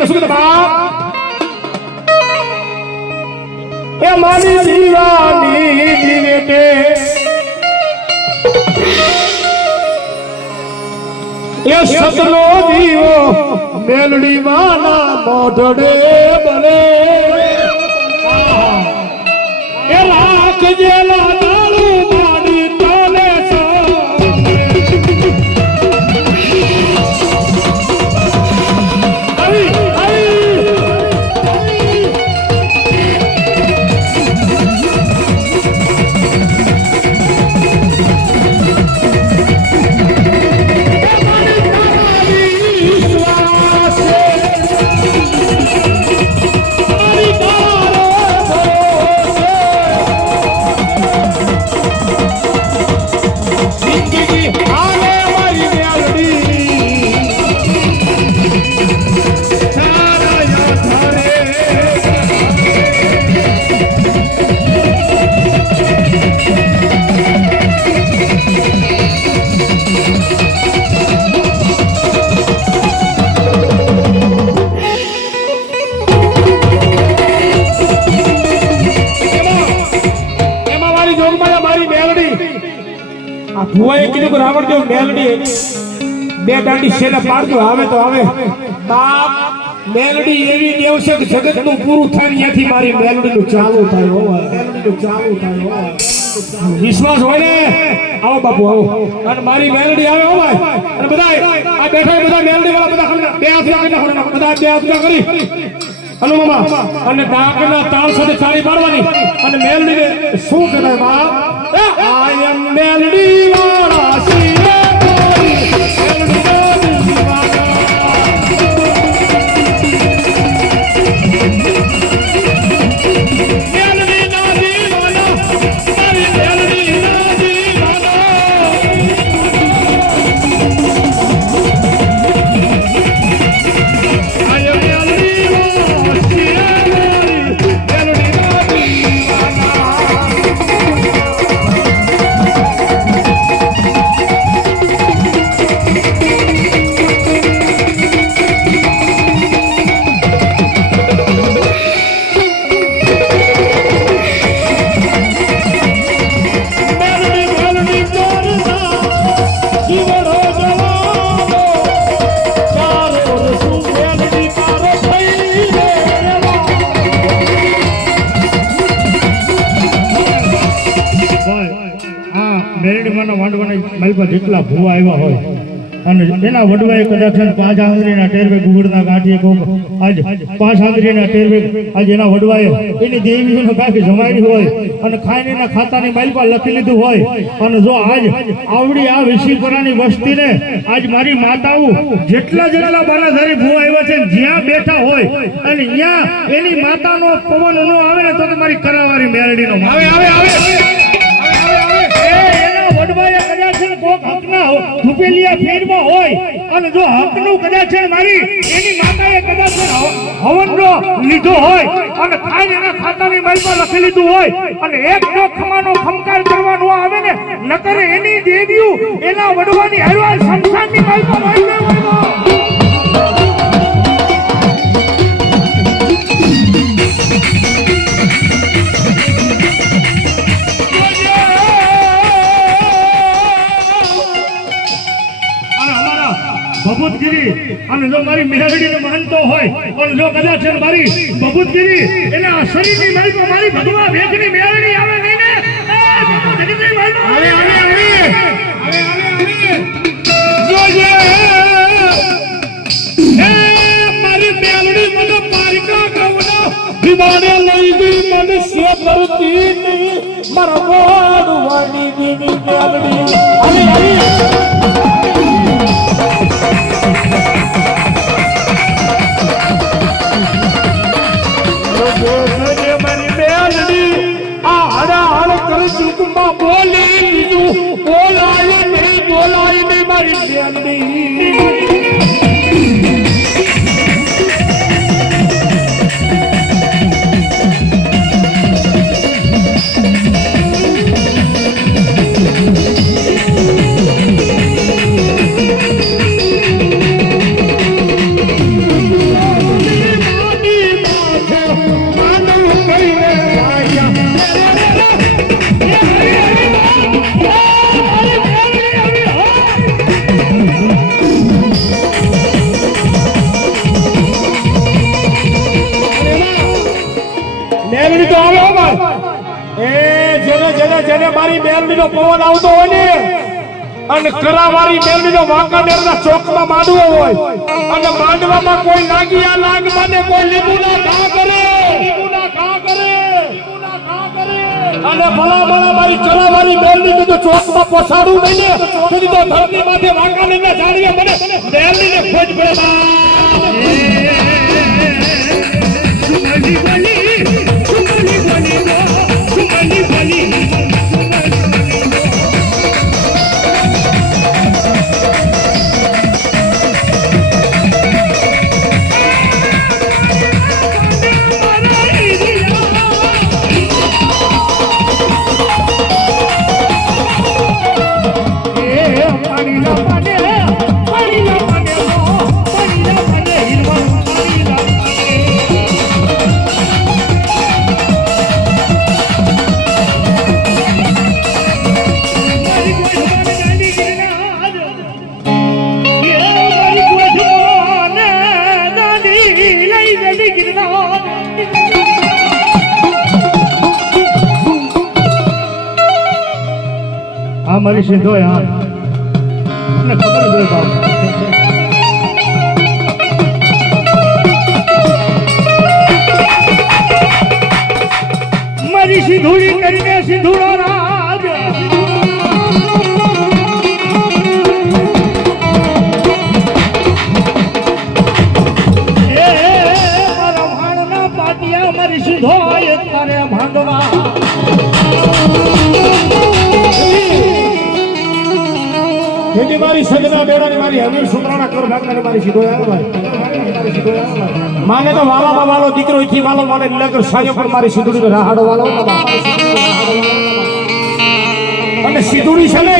તો શું બાપ એ મારી દીવાની દીવે કે એ સતનો દીવો મેલડી માના મોઢડે બને એ રાખજે લાડાળું માડી તને ભુવાએ કીધું કે રાવણ દેવ મેલડી બે દાંડી શેલા પાડજો આવે તો આવે બાપ મેલડી એવી દેવ છે કે જગતનું પૂરું થાય ત્યાંથી મારી મેલડીનું ચાલુ થાય હોય મેલડીનું ચાલુ થાય હોય વિશ્વાસ હોય ને આવો બાપુ આવો અને મારી મેલડી આવે હો ભાઈ અને બધા આ બેઠા બધા મેલડી વાળા બધા બે હાથ કરી બધા બે હાથ કરી હલો મામા અને ડાકના તાળ સાથે તાળી પાડવાની અને મેલડીને શું કહેવાય બાપ I am melody wala siye koi melody wala melody nadi wala sari melody nadi wala I am melody wala siye koi melody nadi wala જેટલા ભૂવા આવ્યા હોય અને એના વડવાએ કદાચ 5 આંગળીના ટેરવે ગુગળના ગાંઠીએ કોક આજ 5 આંગળીના ટેરવે આજ એના વડવાએ એની દેવીઓને કાંઈક જમાડી હોય અને ખાઈને એના ખાતાની માઇલ પર લખી લીધું હોય અને જો આજ આવડી આ વિશીપરાની વસ્તીને આજ મારી માતાઓ જેટલા જેટલા બારાધારી ભૂવા આવ્યા છે જ્યાં બેઠા હોય અને ત્યાં એની માતાનો પવન નો આવે ને તો તમારી કરાવારી મેરડીનો આવે આવે આવે વડવાએ કદાચ કોક હકના રૂપેલિયા ફેરમાં હોય અને જો હકનું કદાચ મારી એની માતાએ કદાચ હવનનો લીધો હોય અને ખાઈને એના ખાતાની માલમાં લખી લીધું હોય અને એક જો ખમાનો ખમકાર કરવાનો આવે ને નકરે એની દેવીઓ એના વડવાની હરવાલ સંસારની માલમાં વાઈ દેવાનો બબૂતગીરી અને જો મારી મેરડીને માનતો હોય અને જો કદાચ મારી બબૂતગીરી એને આ શરીરની મારી મારી ભગવા વેગની મેરડી આવે નહીં ને જગતની મારી આવે આવે આવે આવે આવે જોજે એ મારી મેરડી મને પારકા ગવનો વિમાને લઈ ગઈ મને સે કરતી નહીં મારા વાડવાની દીવી મેરડી આવે આવે બોલાય નહીં મારી બેનડી મેલડીનો પવન આવતો હોય ને અને કરાવાળી મેલડીનો વાંકાનેરના ચોકમાં માંડવો હોય અને માંડવામાં કોઈ લાગી લાગ માને કોઈ લીંબુના ઘા કરે અને ભલા મારી કરાવાળી મેલડી કીધું ચોકમાં પોસાડું નહીં ને કીધું તો ધરતી માથે વાંકાનેરના ઝાડીએ મને મેલડીને ખોજ પડે મારી સીધો યાર મને ખબર જ હોય મારી સિંધુડી કરીને સિંધુડો રાજ મારા ભાણના પાટિયા મારી સિંધો એક તારે ભાંડવા જેની મારી સજના બેડાની મારી હમીર સુમરાના કર ભાગનાની મારી સીધો માને તો વાલામાં વાલો દીકરો થી વાલો માને લગર સાયો પર મારી સીધુડી રાહાડો વાલો અને સીધુડી છે ને